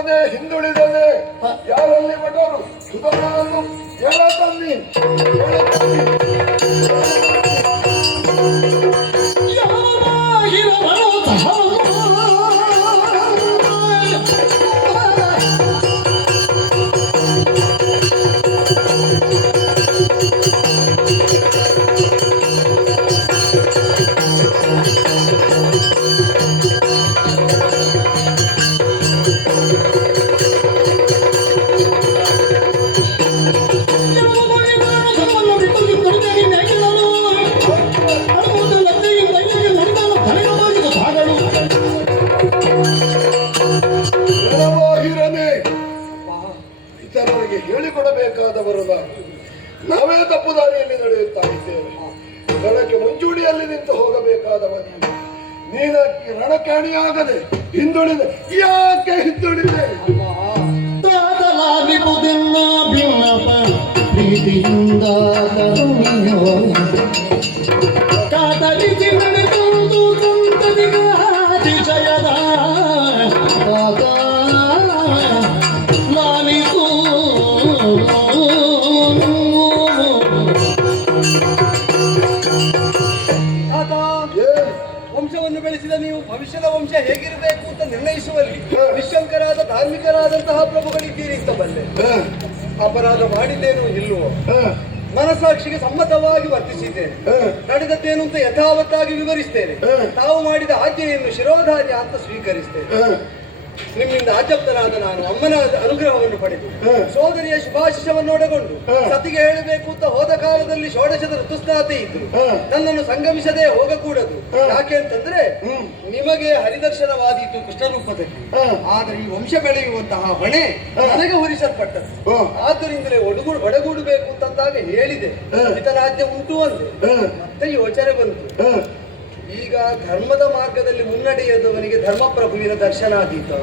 ಆಗದೆ ಹಿಂದುಳಿದದೆ ಯಾರಲ್ಲಿ ಬಡವರು ಸುಧನನ್ನು ಹೇಳ ತನ್ನಿ ಇತರರಿಗೆ ಹೇಳಿಕೊಡಬೇಕಾದವರು ನಾವೇ ತಪ್ಪು ದಾರಿಯಲ್ಲಿ ನಡೆಯುತ್ತಾ ಇದ್ದೇವೆ. ರಣಕ್ಕೆ ಮುಂಚೂಣಿಯಲ್ಲಿ ನಿಂತು ಹೋಗಬೇಕಾದವ ನೀನು ರಣಕಾಣಿಯಾಗದೆ ಹಿಂದುಳಿದೆ. ಯಾಕೆ ಹಿಂದುಳಿದೆ? ಪ್ರೀತಿಯಿಂದ ವಂಶವನ್ನು ಬೆಳೆಸಿದ ನೀವು ಭವಿಷ್ಯದ ವಂಶ ಹೇಗಿರಬೇಕು ಅಂತ ನಿರ್ಣಯಿಸುವಲ್ಲಿ ನಿಶಂಕರಾದ ಧಾರ್ಮಿಕರಾದಂತಹ ಪ್ರಭುಗಳಿದ್ದೀರಿ ಅಂತ ಬಲ್ಲೆ. ಅಪರಾಧ ಮಾಡಿದ್ದೇನೋ ಇಲ್ಲವೋ ಮನಸಾಕ್ಷಿಗೆ ಸಮ್ಮತವಾಗಿ ವರ್ತಿಸಿದ್ದೇನೆ. ನಡೆದದ್ದೇನು ಅಂತ ಯಥಾವತ್ತಾಗಿ ವಿವರಿಸ್ತೇನೆ. ತಾವು ಮಾಡಿದ ಆಜ್ಞೆಯನ್ನು ಶಿರೋಧಾರ್ಯ ಅಂತ ಸ್ವೀಕರಿಸ್ತೇನೆ. ನಿಮ್ಮಿಂದ ಆಜಪ್ತನಾದ ನಾನು ಅಮ್ಮನ ಅನುಗ್ರಹವನ್ನು ಪಡೆದು ಸೋದರಿಯ ಶುಭಾಶಿಷವನ್ನು ಒಳಗೊಂಡು ಸತಿಗೆ ಹೇಳಬೇಕು ಅಂತ ಹೋದ ಕಾಲದಲ್ಲಿ ಷೋಡಶದ ಋತುಸ್ನಾತಿ ಇದ್ರು. ನನ್ನನ್ನು ಸಂಗಮಿಸದೆ ಹೋಗಕೂಡದು. ಯಾಕೆ ಅಂತಂದ್ರೆ ನಿಮಗೆ ಹರಿದರ್ಶನವಾದೀತು ಕೃಷ್ಣ ರೂಪದಲ್ಲಿ. ಆದ್ರೆ ಈ ವಂಶ ಬೆಳೆಯುವಂತಹ ಹೊಣೆ ನನಗೆ ಹೊರಿಸಲ್ಪಟ್ಟದ್ದು. ಆದ್ದರಿಂದಲೇ ಒಡಗೂಡಬೇಕು ಅಂತಂದಾಗ ಹೇಳಿದೆ. ಹಿತರಾಜ್ಯ ಉಂಟು ಅಂದೆ. ಮತ್ತೆ ಯೋಚನೆ ಬಂತು. ಈಗ ಧರ್ಮದ ಮಾರ್ಗದಲ್ಲಿ ಮುನ್ನಡೆಯದವನಿಗೆ ಧರ್ಮಪ್ರಭುವಿನ ದರ್ಶನ ಆದೀತು.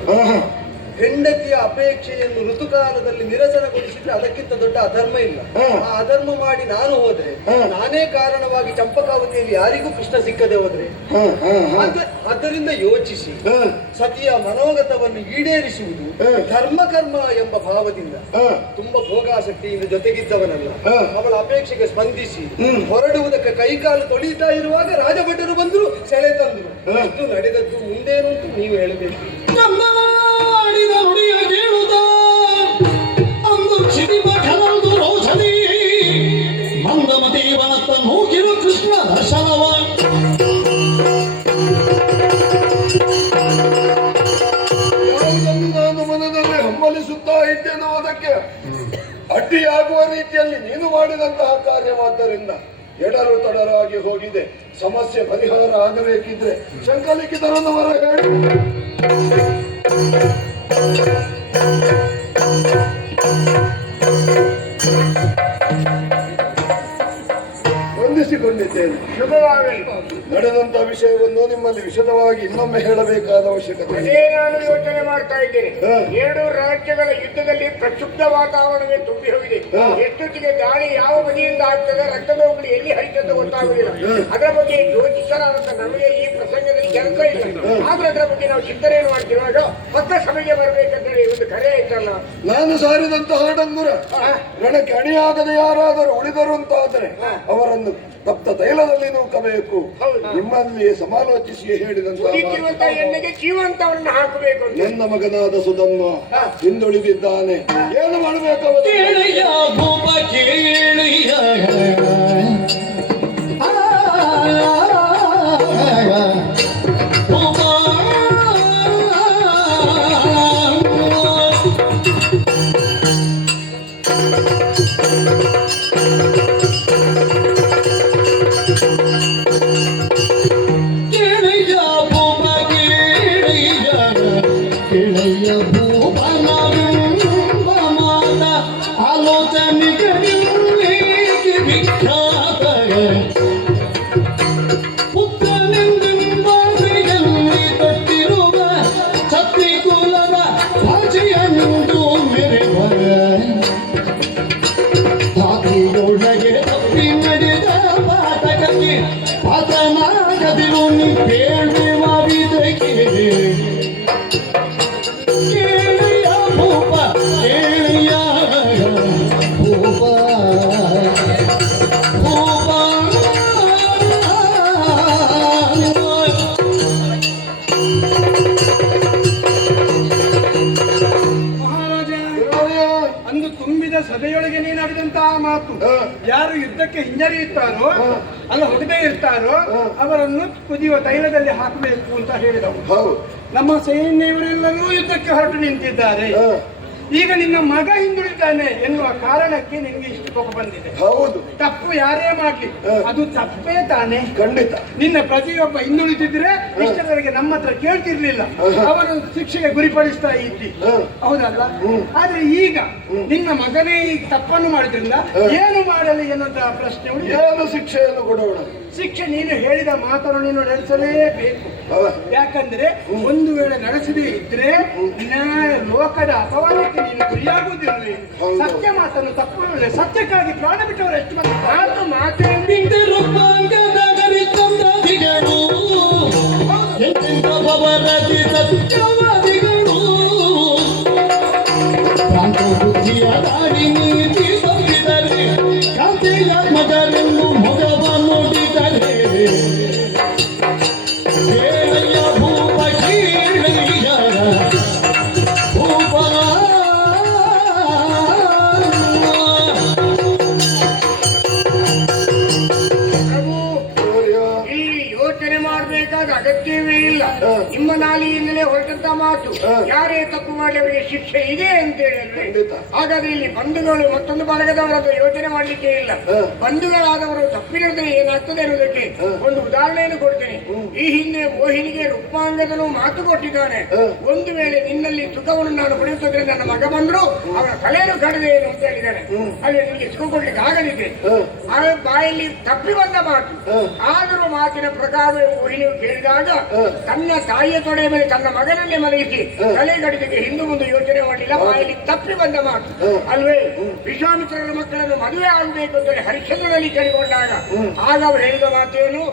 ಹೆಂಡತಿಯ ಅಪೇಕ್ಷೆಯನ್ನು ಋತುಕಾಲದಲ್ಲಿ ನಿರಸನಗೊಳಿಸಿದ್ರೆ ಅದಕ್ಕಿಂತ ದೊಡ್ಡ ಅಧರ್ಮ ಇಲ್ಲ. ಆ ಅಧರ್ಮ ಮಾಡಿ ನಾನು ಹೋದ್ರೆ ನಾನೇ ಕಾರಣವಾಗಿ ಚಂಪಕಾವತಿಯಲ್ಲಿ ಯಾರಿಗೂ ಕೃಷ್ಣ ಸಿಕ್ಕದೆ ಹೋದ್ರೆ ಆದ್ದರಿಂದ ಯೋಚಿಸಿ ಸತಿಯ ಮನೋಗತವನ್ನು ಈಡೇರಿಸುವುದು ಧರ್ಮ ಕರ್ಮ ಎಂಬ ಭಾವದಿಂದ ತುಂಬಾ ಭೋಗಾಸಕ್ತಿಯಿಂದ ಜೊತೆಗಿದ್ದವನಲ್ಲ. ಅವಳ ಅಪೇಕ್ಷೆಗೆ ಸ್ಪಂದಿಸಿ ಹೊರಡುವುದಕ್ಕೆ ಕೈಕಾಲು ತೊಳಿತಾ ಇರುವಾಗ ರಾಜಭಟರು ಬಂದ್ರು, ಸೆಳೆ ತಂದ್ರು. ಇಷ್ಟು ನಡೆದದ್ದು ಮುಂದೇನು ಅಂತ ನೀವು ಹೇಳಬೇಕು. ಕೃಷ್ಣ ದರ್ಶನವ ಯಾವುದನ್ನು ನಾನು ಮನದಲ್ಲಿ ಹಂಬಲಿಸುತ್ತಾ ಇದ್ದೇನೋ ಅದಕ್ಕೆ ಅಡ್ಡಿಯಾಗುವ ರೀತಿಯಲ್ಲಿ ನೀನು ಮಾಡಿದಂತಹ ಕಾರ್ಯವಾದ್ದರಿಂದ ಎಡರು ತಡರಾಗಿ ಹೋಗಿದೆ. ಸಮಸ್ಯೆ ಪರಿಹಾರ ಆಗಬೇಕಿದ್ರೆ ಶಂಕಲಿಖಿತರನ್ನು ಹೊರ ಹೇಳಿ. ವಂದಿಸಿಕೊಂಡಿದ್ದೇನೆ. ಶುಭವಾಗಲಿ. ನಡೆದಂತ ವಿಷಯವನ್ನು ನಿಮ್ಮಲ್ಲಿ ವಿಶದವಾಗಿ ಇನ್ನೊಮ್ಮೆ ಹೇಳಬೇಕಾದ ಅವಶ್ಯಕತೆ ಅದೇ ನಾನು ಯೋಚನೆ ಮಾಡ್ತಾ ಇದ್ದೇನೆ. ಎರಡು ರಾಜ್ಯಗಳ ಯುದ್ಧದಲ್ಲಿ ಪ್ರಕ್ಷುಬ್ಧ ವಾತಾವರಣವೇ ತುಂಬಿ ಹೋಗಿದೆ. ಎಷ್ಟೊತ್ತಿಗೆ ಗಾಳಿ ಯಾವ ಬದಿಯಿಂದ ಆಗ್ತದೆ, ರಕ್ತದೋಗುಗಳು ಎಲ್ಲಿ ಹರಿತದೆ ಗೊತ್ತಾಗುವುದಿಲ್ಲ. ಅದರ ಬಗ್ಗೆ ಯೋಚಿಸಲಾದಂತ ನಮಗೆ ಈ ಪ್ರಸಂಗದಲ್ಲಿ ಕೆಲಸ ಇಲ್ಲ. ಆದ್ರೆ ಅದರ ಬಗ್ಗೆ ನಾವು ಚಿಂತನೆಯನ್ನು ಮಾಡ್ತೀವಾಗ ಹೊಸ ಸಭೆಗೆ ಬರಬೇಕಂತೇಳಿ ಒಂದು ಕರೆ ಆಯ್ತಲ್ಲ. ನಾನು ಸಾರಿದಂತಹ ಡಂಗುರ ರಣಕ್ಕೆ ಅಣಿಯಾಗದೆ ಯಾರಾದರೂ ಉಳಿದರು ಅಂತಾದರೆ ಅವರನ್ನು ತಪ್ತ ತೈಲದಲ್ಲಿ ನೂಕಬೇಕು. ನಿಮ್ಮಲ್ಲಿ ಸಮಾಲೋಚಿಸಿ ಹೇಳಿದಂತಹ ಎಣ್ಣೆಗೆ ಜೀವಂತವನ್ನು ಹಾಕಬೇಕು. ನನ್ನ ಮಗನಾದ ಸುಧನ್ವ ಹಿಂದುಳಿದಿದ್ದಾನೆ. ಏನು ಮಾಡಬೇಕು? ಪುತ್ರನೆಂದು ಕೆಲಸಕ್ಕೆ ಹಿಂಜರಿಯುತ್ತಾರೋ ಅಲ್ಲ ಹೊರಗಡೆ ಇರ್ತಾರೋ ಅವರನ್ನು ಕುದಿಯುವ ತೈಲದಲ್ಲಿ ಹಾಕಬೇಕು ಅಂತ ಹೇಳಿದವು. ಹೌದು. ನಮ್ಮ ಸೈನ್ಯವರೆಲ್ಲರೂ ಯುದ್ಧಕ್ಕೆ ಹೊರಟು ನಿಂತಿದ್ದಾರೆ. ಈಗ ನಿನ್ನ ಮಗ ಹಿಂದುಳಿತಾನೆ ಎನ್ನುವ ಕಾರಣಕ್ಕೆ ನಿನ್ಗೆ ಇಷ್ಟು ಕೋಪ ಬಂದಿದೆ. ಹೌದು. ತಪ್ಪು ಯಾರೇ ಮಾಡ್ಲಿ ಅದು ತಪ್ಪೇ ತಾನೆ. ಖಂಡಿತ. ನಿನ್ನ ಪ್ರತಿಯೊಬ್ಬ ಹಿಂದುಳಿತಿದ್ರೆ ಇಷ್ಟರವರೆಗೆ ನಮ್ಮ ಹತ್ರ ಕೇಳ್ತಿರ್ಲಿಲ್ಲ, ಅವನು ಶಿಕ್ಷೆಗೆ ಗುರಿಪಡಿಸ್ತಾ ಇದ್ದಿ, ಹೌದಲ್ಲ? ಆದ್ರೆ ಈಗ ನಿನ್ನ ಮಗನೇ ಈ ತಪ್ಪನ್ನು ಮಾಡಿದ್ರಿಂದ ಏನು ಮಾಡಲಿ ಎನ್ನುವಂತಹ ಪ್ರಶ್ನೆ ಉಂಟು. ಏನು ಶಿಕ್ಷೆಯನ್ನು ಕೊಡೋಣ? ಶಿಕ್ಷೆ ನೀನು ಹೇಳಿದ ಮಾತನ್ನು ನೀನು ನಡೆಸಲೇಬೇಕು. ಯಾಕಂದ್ರೆ ಒಂದು ವೇಳೆ ನಡೆಸದೇ ಇದ್ರೆ ನ್ಯಾಯ ಲೋಕದ ಅಪವಾದಕ್ಕೆ ನೀನು ಗುರಿಯಾಗುವುದಿಲ್ಲ. ಸತ್ಯ ಮಾತನ್ನು ತಪ್ಪು ಸತ್ಯಕ್ಕಾಗಿ ಪ್ರಾಣ ಬಿಟ್ಟವರು ಎಷ್ಟು ಮಂದಿ ಮಾತನಾಡಿದರು ಸತ್ಯವಾದಿಗಳು ಪ್ರಾಂತ ಬುದ್ಧಿಯ ದಾಡಿ ನೀತಿ ಸಂಗಿದರೆ ಕಾಂತಿಯಾತ್ಮಕರೆಂದು ಮೊಗವ ನೋಡಿದರೆ ಕೇಳಯ್ಯ ಭೂಪ ಕೀಳಯ್ಯ ಭೂಪ ಇಲ್ಲಿ ಯೋಚನೆ ಮಾಡಬೇಕಾದ ಅಗತ್ಯವೇ ಇಲ್ಲ. ನಿಮ್ಮ ನಾಲಿಯಿಂದಲೇ ಹೊರಟಂತ ಮಾತು ಯಾರೇ ತಪ್ಪು ಮಾಡಿ ಅವರಿಗೆ ಶಿಕ್ಷೆ ಇದೆ ಅಂತ ಹೇಳಿದ್ರೆ, ಹಾಗಾದ್ರೆ ಇಲ್ಲಿ ಬಂಧುಗಳು ಮತ್ತೊಂದು ಬಳಗದವರದ್ದು ಯೋಚನೆ ಮಾಡ್ಲಿಕ್ಕೆ ಇಲ್ಲ. ಬಂಧುಗಳಾದವರು ತಪ್ಪಿನದ್ರೆ ಏನಾಗ್ತದೆ ಅನ್ನೋದಕ್ಕೆ ಒಂದು ಉದಾಹರಣೆಯನ್ನು ಕೊಡ್ತೇನೆ. ಈ ಹಿಂದೆ ಮೋಹಿನಿಗೆ ರೂಪಾಂಗದನು ಮಾತು ಕೊಟ್ಟಿದ್ದಾನೆ, ಒಂದು ವೇಳೆ ನಿನ್ನಲ್ಲಿ ಸುಖವನ್ನು ನಾನು ಪಡೆಯುತ್ತಿದ್ರೆ ನನ್ನ ಮಗ ಬಂದ್ರು ಅವರ ತಲೆಯನ್ನು ಕಡದೆ ಏನು ಅಂತ ಹೇಳಿದ್ದಾನೆ. ಅಲ್ಲಿ ನಿಮಗೆ ಸುಖ ಕೊಡ್ಲಿಕ್ಕೆ ಆಗಲಿದೆ. ಆ ಬಾಯಲ್ಲಿ ತಪ್ಪಿ ಬಂದ ಮಾತು. ಆದರೂ ಮಾತಿನ ಪ್ರಕಾರವೇ ಮೋಹಿನಿಯು ಕೇಳಿದಾಗ ತನ್ನ ತಾಯಿಯ ತೊಡೆಯ ಮೇಲೆ ತನ್ನ ಮಗನನ್ನೇ ಮಲಗಿಸಿ ತಲೆ ಕಡಿದಿಗೆ ಹಿಂದೂ ಮುಂದೆ ಯೋಚನೆ ಮಾಡಲಿಲ್ಲ. ಬಾಯಲ್ಲಿ ತಪ್ಪಿ ಬಂದ ಮಾತು ಅಲ್ವೇ? ವಿಶ್ವಾಮಿತ್ರರ ಮಕ್ಕಳನ್ನು ಮದುವೆ ಆಗಬೇಕು ಅಂತ ಹರಿಶ್ಚಂದ್ರನಲ್ಲಿ ಕೇಳಿಕೊಂಡಾಗ ಆಗ ಅವರು ಹೇಳಿದ ಮಾತೇನು?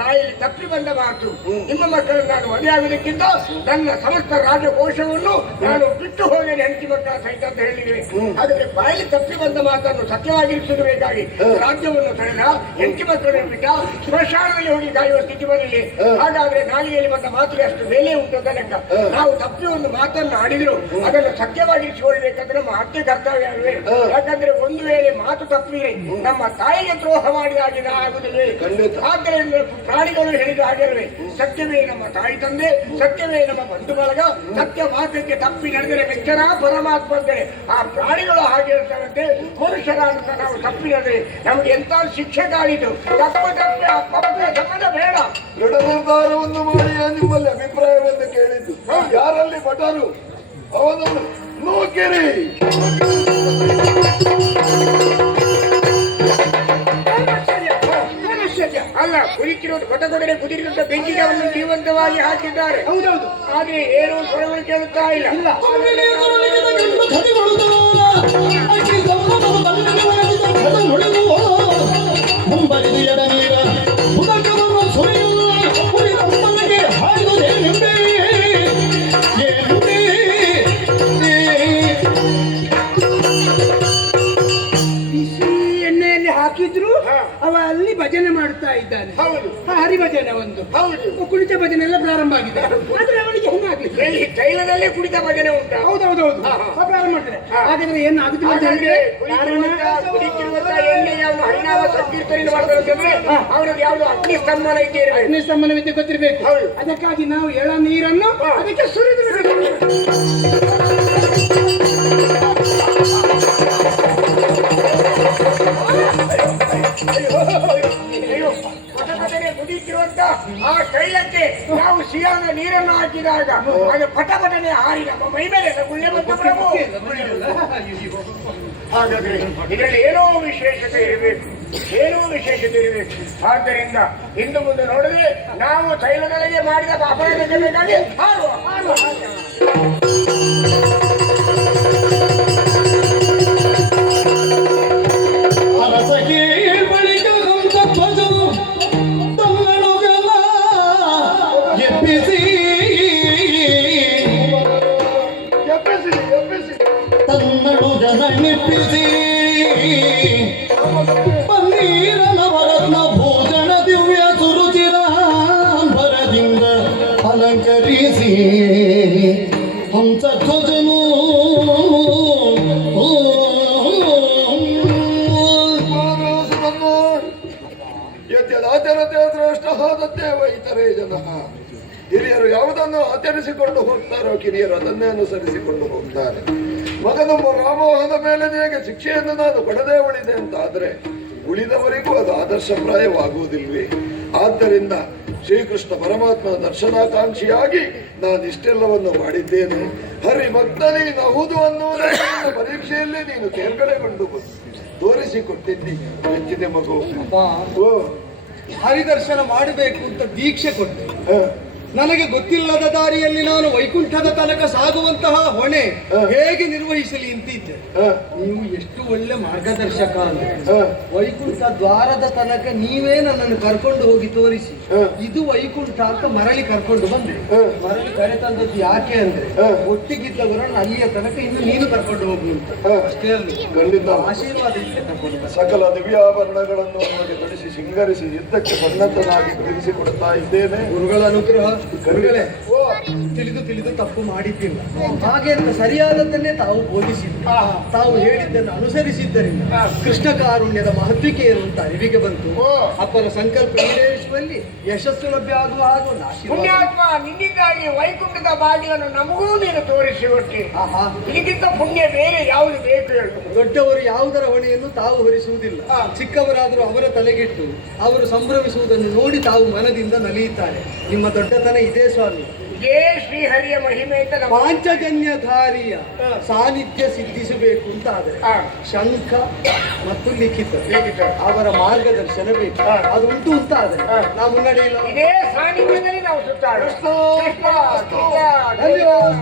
ಬಾಯಲ್ಲಿ ತಪ್ಪಿ ಬಂದ ಮಾತು. ನಿಮ್ಮ ಮಕ್ಕಳನ್ನು ನಾನು ಮದುವೆ ಆಗುವುದಕ್ಕಿಂತ ನನ್ನ ಸಮಸ್ತ ರಾಜಕೋಶವನ್ನು ನಾನು ಬಿಟ್ಟು ಹೋಗೇನೆ ಹೆಂಡತಿ ಮಕ್ಕಳ ಸಹಿತ ಅಂತ ಹೇಳಿದ್ವಿ. ಹಾಗಾದ್ರೆ ಬಾಯಲ್ಲಿ ತಪ್ಪಿ ಬಂದ ಮಾತನ್ನು ಸತ್ಯವಾಗಿರಿಸಬೇಕಾಗಿ ರಾಜ್ಯವನ್ನು ತಡೆದ ಹೆಂಡತಿ ಮಕ್ಕಳನ್ನು ಬಿಟ್ಟ ಸ್ಮಶಾನದಲ್ಲಿ ಹೋಗಿ ಕಾಯುವ ಸ್ಥಿತಿ ಬರಲಿ. ಹಾಗಾದ್ರೆ ನಾಲಿಗೆಯಲ್ಲಿ ಬಂದ ಮಾತಿಗೆ ಅಷ್ಟು ಬೆಲೆ ಉಂಟು ತನಕ ನಾವು ತಪ್ಪಿ ಒಂದು ಮಾತನ್ನು ಆಡಿದ್ರು ಅದನ್ನು ಸತ್ಯವಾಗಿರಿಸಿಕೊಳ್ಬೇಕಂದ್ರೆ ನಮ್ಮ ಅತ್ತೆ ಕರ್ತವ್ಯ ಅಲ್ವೇ? ಯಾಕಂದ್ರೆ ಒಂದು ವೇಳೆ ಮಾತು ತಪ್ಪಿದ್ರೆ ನಮ್ಮ ತಾಯಿಗೆ ದ್ರೋಹ ಮಾಡಿದ ಹಾಗೆ ಆಗುದಿಲ್ವೇ? ಆದ್ದರಿಂದ ಪ್ರಾಣಿಗಳು ಹೇಳಿದ ಹಾಗೆಲ್ವೇ? ಸತ್ಯವೇ ನಮ್ಮ ತಾಯಿ ತಂದೆ, ಸತ್ಯವೇ ನಮ್ಮ ಬಂಧು ಬಳಗ, ಸತ್ಯ ಮಾತಕ್ಕೆ ತಪ್ಪಿ ನಡೆದರೆ ವೆಚ್ಚನ ಪರಮಾತ್ಮ ಅಂತಾರೆ. ಆ ಪ್ರಾಣಿಗಳು ಹಾಗೆ ಹೇಳ್ತಾರಂತೆ. ಮನುಷ್ಯರ ಅಂತ ನಾವು ತಪ್ಪಿ ನಡೆದ್ರೆ ನಮ್ಗೆ ಎಂತ ಶಿಕ್ಷೆ ಕಾಲಿತು. ತಪ್ಪು ತಪ್ಪಿ ಆ ಪವಿತ್ರ ಸಂಬಂಧ ಬೇಡ. ದೃಢ ನಿರ್ಧಾರವನ್ನು ಮಾಡಿ ನಿಮ್ಮಲ್ಲಿ ಅಭಿಪ್ರಾಯವನ್ನು ಕೇಳಿದ್ದು. ಯಾರಲ್ಲಿ ಭಟರು ಅವನನ್ನು ನೂಕಿರಿ. ಅಲ್ಲ, ಕುರಿತಿರೋದು ಕೊಟ್ಟಗೊಡನೆ ಕುದಿರಿದಂತ ಬೆಂಕಿಗೆ ಅವನು ಜೀವಂತವಾಗಿ ಹಾಕಿದ್ದಾರೆ. ಹೌದೌದು. ಆದ್ರೆ ಏನೋ ಸ್ವರಗಳು ಕೇಳುತ್ತಾ ಇಲ್ಲ. ಮುಂಬರಿದು ಎಡ ನೀರ ಉದಕವನ್ನು ಸುರಿಯುವ ಕುರಿತಮ್ಮನಿಗೆ ಹಾಯ್ದುದೇ ನಿಂಬೆ ಬಿಸಿ ಎಣ್ಣೆಯಲ್ಲಿ ಹಾಕಿದ್ರು ಅವ ಅಲ್ಲಿ ಭಜನೆ ಮಾಡ್ತಾ ಇದ್ದಾನೆ. ಹೌದು. ಹರಿಭಜನೆ ಒಂದು, ಹೌದು. ಕುಣಿತ ಭಜನೆ ಎಲ್ಲ ಪ್ರಾರಂಭ ಆಗಿದೆ. ಆದ್ರೆ ಅವನಿಗೆ ಹೆಣ್ಣಾಗ್ಲಿ ಎಲ್ಲಿ ತೈಲದಲ್ಲೇ ಕುಡಿತ ಭಜನೆ ಉಂಟಾ? ಹೌದೌದೌದು, ಪ್ರಾರಂಭ ಮಾಡ್ತಾರೆ. ಹಾಗಾದ್ರೆ ಏನು ಆಗುದಿಲ್ಲ ಅಂತ ಹೇಳಿದ್ರೆ ಕುಡಿತಿರುವಂತ ಎಣ್ಣೆಗೆ ಅವನು ಹರಿನಾಮ ಸಂಕೀರ್ತನೆ ಮಾಡ್ತಾರೆ. ಅವನದ್ದು ಯಾವ್ದು ಅಗ್ನಿ ಸ್ತಂಭನ ಇದ್ದೀರಿ? ಅಗ್ನಿ ಸ್ತಂಭನ ವಿದ್ಯೆ ಗೊತ್ತಿರ್ಬೇಕು. ಅದಕ್ಕಾಗಿ ನಾವು ಎಳ ನೀರನ್ನು ಅದಕ್ಕೆ ಸುರಿದು ಕುಡಿತಿರುವಂತ ಆ ತೈಲಕ್ಕೆ ನಾವು ಸಿಹಿಯಾದ ನೀರನ್ನು ಹಾಕಿದಾಗ ಅದು ಪಟಪಟನೆ ಹಾರಿ ನಮ್ಮ ಮೈ ಮೇಲೆ ಗುಳ್ಳೆ ಬಂತು ಪ್ರಭು. ಹಾಗಾದ್ರೆ ಇದರಲ್ಲಿ ಏನೋ ವಿಶೇಷತೆ ಇರಬೇಕು, ಏನೋ ವಿಶೇಷತೆ ಇರಬೇಕು. ಆದ್ದರಿಂದ ಇಂದು ಮುಂದೆ ನೋಡಿದ್ರೆ ನಾವು ತೈಲದೊಳಗೆ ಮಾಡಿದ ಅಪರಾಧಕ್ಕೆ ಬೇಕಾಗಿ ಹಾರುವ ಹಾರುವ ಅರಸಗೆ ಬಳಿಕ ಹಂಸ ಧ್ವಜವು ತಮ್ಮನುಗಳ ಎಬ್ಬಿಸಿ ತನ್ನಡುಗನ ನೆಪ್ಪಿಸಿ ಪನ್ನೀರ ನವರತ್ನ ಭೂಷಣ ದಿವ್ಯ ಸುರುಚಿರಾಂಬರದಿಂದ ಅಲಂಕರಿಸಿ ಹಂಸ ಧ್ವಜನು ತತ್ತೇವ ಇತರೇ ಜನ. ಹಿರಿಯರು ಯಾವುದನ್ನು ಆಚರಿಸಿಕೊಂಡು ಹೋಗ್ತಾರೋ ಕಿರಿಯರು ಅದನ್ನೇ ಅನುಸರಿಸಿಕೊಂಡು ಹೋಗ್ತಾರೆ. ಮಗನೊಬ್ಬ ವ್ಯಾಮೋಹದ ಮೇಲೆ ಹೇಗೆ ಶಿಕ್ಷೆಯನ್ನು ನಾನು ಕೊಡದೇ ಉಳಿದೆ ಅಂತ ಆದ್ರೆ ಉಳಿದವರಿಗೂ ಅದು ಆದರ್ಶಪ್ರಾಯವಾಗುವುದಿಲ್ವೇ? ಆದ್ದರಿಂದ ಶ್ರೀಕೃಷ್ಣ ಪರಮಾತ್ಮನ ದರ್ಶನಾಕಾಂಕ್ಷಿಯಾಗಿ ನಾನು ಇಷ್ಟೆಲ್ಲವನ್ನು ಮಾಡಿದ್ದೇನೆ. ಹರಿಭಕ್ತ ನೀನು ಹೌದು ಅನ್ನುವುದನ್ನು ಪರೀಕ್ಷೆಯಲ್ಲಿ ನೀನು ತೇರ್ಗಡೆಗೊಂಡು ತೋರಿಸಿಕೊಟ್ಟಿದ್ದಿ. ಮೆಚ್ಚಿದೆ ಮಗು. ಓ, ಹರಿದರ್ಶನ ಮಾಡಬೇಕು ಅಂತ ದೀಕ್ಷೆ ಕೊಟ್ಟೆ. ಹ, ನನಗೆ ಗೊತ್ತಿಲ್ಲದ ದಾರಿಯಲ್ಲಿ ನಾನು ವೈಕುಂಠದ ತನಕ ಸಾಗುವಂತಹ ಹೊಣೆ ಹೇಗೆ ನಿರ್ವಹಿಸಲಿ ಅಂತಿದ್ದೆ. ಹ, ನೀವು ಎಷ್ಟು ಒಳ್ಳೆ ಮಾರ್ಗದರ್ಶಕ ಅಂದ್ರೆ. ಹ, ವೈಕುಂಠ ದ್ವಾರದ ತನಕ ನೀವೇ ನನ್ನನ್ನು ಕರ್ಕೊಂಡು ಹೋಗಿ ತೋರಿಸಿ ಇದು ವೈಕುಂಠ ಅಂತ ಮರಳಿ ಕರ್ಕೊಂಡು ಬಂದೆ. ಮರಳಿ ಕರೆತಂದದ್ದು ಯಾಕೆ ಅಂದ್ರೆ ಒಟ್ಟಿಗಿದ್ದವರನ್ನು ಅಲ್ಲಿಯ ತನಕ ಇನ್ನು ನೀನು ಕರ್ಕೊಂಡು ಹೋಗು ಅಂತ. ಅಷ್ಟೇ ಅಲ್ಲ, ಖಂಡಿತ. ಆಶೀರ್ವಾದ ಇಷ್ಟೇ ಕರ್ಕೊಂಡು ಬಂದೆ. ಸಕಲ ದಿವ್ಯಾಭರಣಗಳನ್ನು ನಮಗೆ ಧರಿಸಿ ಶೃಂಗರಿಸಿ ಯುದ್ಧಕ್ಕೆ ಸನ್ನದ್ಧನಾಗಿ ತಿಳಿಸಿಕೊಡ್ತಾ ಇದ್ದೇನೆ. ಗುರುಗಳ ಅನುಗ್ರಹ. ಗುರುಗಳೇ, ತಿಳಿದು ತಪ್ಪು ಮಾಡಿದ್ದಿಲ್ಲ. ಹಾಗೆ ಅಂತ ಸರಿಯಾದದ್ದನ್ನೇ ತಾವು ಬೋಧಿಸಿದ್ರು. ತಾವು ಹೇಳಿದ್ದನ್ನು ಅನುಸರಿಸಿದ್ದರಿಂದ ಕೃಷ್ಣ ಕಾರುಣ್ಯದ ಮಹತ್ವಿಕೆ ಏನು ಅಂತ ಅರಿವಿಗೆ ಬಂತು. ಅಪ್ಪನ ಸಂಕಲ್ಪ ಈಡೇರಿಸುವಲ್ಲಿ ಯಶಸ್ಸು ಲಭ್ಯ ಆಗುವ ಹಾಗೂ ಒಂದು ಆಶೀರ್ವಾದ. ಪುಣ್ಯಾತ್ಮ, ನಿನ್ನಿಂದಾಗಿ ವೈಕುಂಠದ ಭಾಗ್ಯವನ್ನು ನಮಗೂ ನೀನು ತೋರಿಸಿಕೊಟ್ಟಿ. ಇದಕ್ಕಿಂತ ಪುಣ್ಯ ಬೇರೆ ಯಾವುದು ಬೇಕು ಹೇಳು? ದೊಡ್ಡವರು ಯಾವುದರ ಹೊಣೆಯನ್ನು ತಾವು ಹೊರಿಸುವುದಿಲ್ಲ. ಚಿಕ್ಕವರಾದರೂ ಅವರ ತಲೆಗಿಟ್ಟು ಅವರು ಸಂಭ್ರಮಿಸುವುದನ್ನು ನೋಡಿ ತಾವು ಮನದಿಂದ ನಲಿಯುತ್ತಾರೆ. ನಿಮ್ಮ ದೊಡ್ಡತನ ಇದೇ ಸ್ವಾಮಿ. ಇದೇ ಶ್ರೀಹರಿಯ ಮಹಿಮೆ ಅಂತ ನಮ್ಮ ಪಾಂಚಜನ್ಯಧಾರಿಯ ಸಾನ್ನಿಧ್ಯ ಸಿದ್ಧಿಸಬೇಕು ಅಂತ ಆದರೆ ಶಂಖ ಮತ್ತು ಲಿಖಿತ ಅವರ ಮಾರ್ಗದರ್ಶನ ಬೇಕು. ಅದು ಉಂಟು ಅಂತ ಆದರೆ ನಾವು ಮುನ್ನಡೆಯಿಲ್ಲ. ಇದೇ ಸಾನ್ನಿಧ್ಯದಲ್ಲಿ ನಾವು ಸುತ್ತಾಡೋಣ. ಧನ್ಯವಾದ.